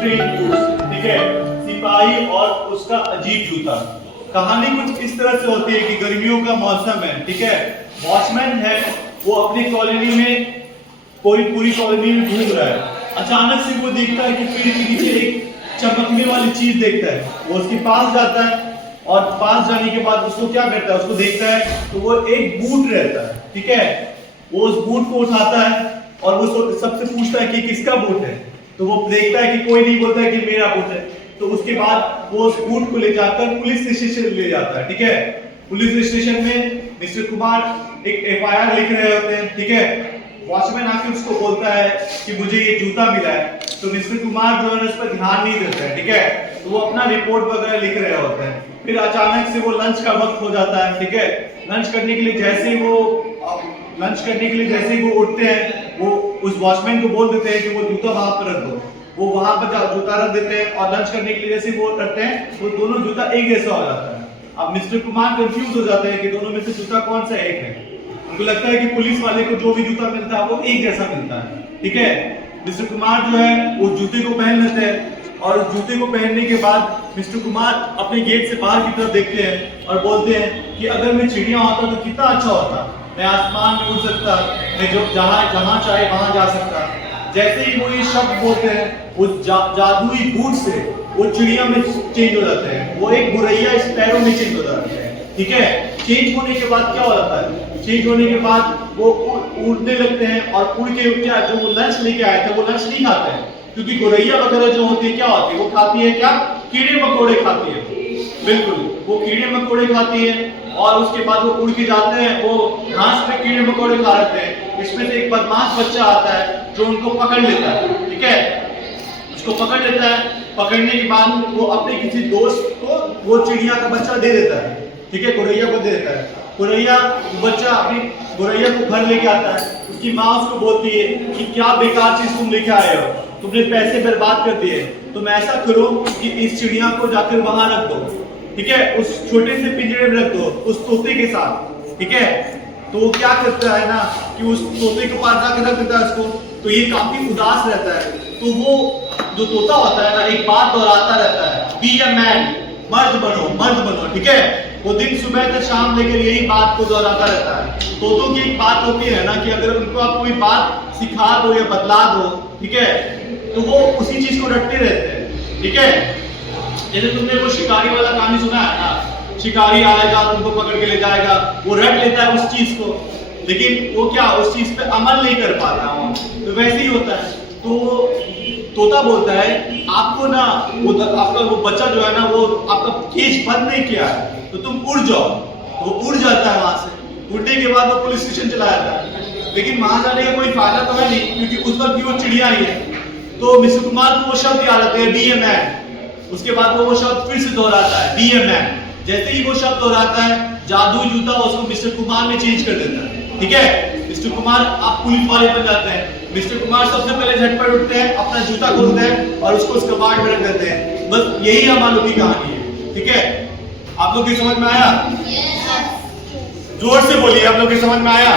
Street foods, ठीक है, सिपाही और उसका अजीब जूता। कहानी कुछ इस तरह से होती है कि गर्मियों का मौसम है, ठीक है, वॉचमैन है वो अपनी कॉलोनी में कोई पूरी कॉलोनी में घूम रहा है। अचानक से वो देखता है कि पेड़ के नीचे एक चमकने वाली चीज देखता है। वो उसके पास जाता है और पास जाने के बाद उसको क्या करता है, उसको देखता है तो वो एक बूट रहता है, ठीक है, वो उस बूट को उठाता है और वो सबसे पूछता है कि किसका बूट है। तो वो देखता है कि कोई नहीं, बोलता है कि मेरा बूट है। तो उसके बाद वो उस बूट को ले जाकर पुलिस स्टेशन ले जाता है, ठीक है। पुलिस स्टेशन में मिस्टर कुमार एक एफआईआर लिख रहे होते हैं, ठीक है। वॉचमैन आके उसको बोलता है कि मुझे ये जूता मिला है। तो मिस्टर कुमार जो है उस पर ध्यान नहीं देता है, ठीक है। तो वो अपना रिपोर्ट वगैरह लिख रहे होते हैं। फिर अचानक से वो लंच का वक्त हो जाता है, ठीक है। लंच करने के लिए जैसे ही वो उठते हैं, वो उस वॉचमैन को बोल देते हैं कि वो जूता वहां पर रख दो। वो वहां पर जूता रख देते हैं और लंच करने के लिए जैसे वो करते हैं वो दोनों जूता एक जैसा हो जाता है। अब मिस्टर कुमार कंफ्यूज हो जाते हैं कि दोनों में से जूता कौन सा एक है। उनको लगता है कि पुलिस वाले को जो भी जूता मिलता है वो एक जैसा मिलता है, ठीक है। मिस्टर कुमार जो है वो जूते को पहन लेते हैं और उस जूते को पहनने के बाद मिस्टर कुमार अपने गेट से बाहर की तरफ देखते हैं और बोलते हैं कि अगर मैं चिड़िया होता तो कितना अच्छा होता, मैं आसमान में उड़ सकता, मैं जो जहां चाहे वहां जा सकता। जैसे ही वो ये शब्द बोलते हैं उस जादुई बूट से वो चिड़िया में चेंज हो जाते हैं, वो एक गुरैया स्पैरो में चेंज हो जाते हैं, ठीक है। चेंज होने के बाद क्या हो जाता है, चेंज होने के बाद वो उड़ने लगते हैं और उड़ के क्या जो वो लंच लेके आए थे वो लंच नहीं खाते हैं, क्योंकि गुरैया वगैरह जो होती है क्या होती है, वो खाती है क्या, कीड़े मकोड़े खाती है। बिल्कुल, वो कीड़े मकोड़े खाती है और उसके बाद वो उड़ के जाते हैं, वो घास पे कीड़े मकोड़े खा लेते हैं। इसमें से एक बदमाश बच्चा आता है जो उनको पकड़ लेता है, ठीक है। उसको पकड़ लेता है, पकड़ने के बाद वो अपने किसी दोस्त को वो चिड़िया का बच्चा दे देता है, ठीक है, गुरैया को दे देता है। गुरैया बच्चा अपनी गुरैया को घर लेके आता है। उसकी माँ उसको बोलती है कि क्या बेकार चीज तुम लेके आए हो, तुमने पैसे बर्बाद कर दिए, तुम ऐसा करो कि इस चिड़िया को जाकर वहां रख दो, ठीक है, उस छोटे से पिंजरे में रख दो उस तोते के साथ, ठीक है। तो वो क्या करता है ना कि उस तोते के पास जाकर रख देता है उसको। तो ये काफी उदास रहता है। तो वो जो तोता होता है ना एक बात दोहराता रहता है, बी अ मैन, मर्द बनो, ठीक है। वो दिन सुबह से शाम लेकर यही बात को दोहराता रहता है। तोतों की एक बात होती है ना कि अगर उनको आप कोई बात सिखा दो या बतला दो, ठीक है, तो वो उसी चीज को रटते रहते हैं, ठीक है। जैसे तुमने वो शिकारी वाला कहानी सुना है ना, शिकारी आएगा तुमको पकड़ के ले जाएगा, वो रट लेता है उस चीज को, लेकिन वो क्या उस चीज पे अमल नहीं कर पाता वो, तो वैसे ही होता है। तो तोता बोलता है आपको ना वो आपका वो बच्चा जो है ना वो आपका केज बंद नहीं किया है, तो तुम उड़ जाओ। तो वो उड़ जाता है वहां से। उड़ने के बाद वो पुलिस स्टेशन चला जाता है, लेकिन वहां जाने का कोई फायदा तो है नहीं, क्योंकि उस वक्त भी वो चिड़िया ही है। तो मिस्टर कुमार को वो शब्द याद आते हैं, बी ए मैन। उसके बाद वो शब्द फिर से दोहराता है, बी ए मैन। जैसे ही वो शब्द दोहराता है जादुई जूता उसको मिस्टर कुमार में चेंज कर देता है, ठीक है। मिस्टर कुमार आप पुलिस वाले बन जाते हैं। मिस्टर कुमार सबसे पहले झटपट उठते हैं, अपना जूता खोलते हैं और उसको उस कबाड़ में रख देते हैं। बस यही हम लोग की कहानी है, ठीक है। आप लोग की समझ में आया? जोर से बोलिए, आप लोग की समझ में आया?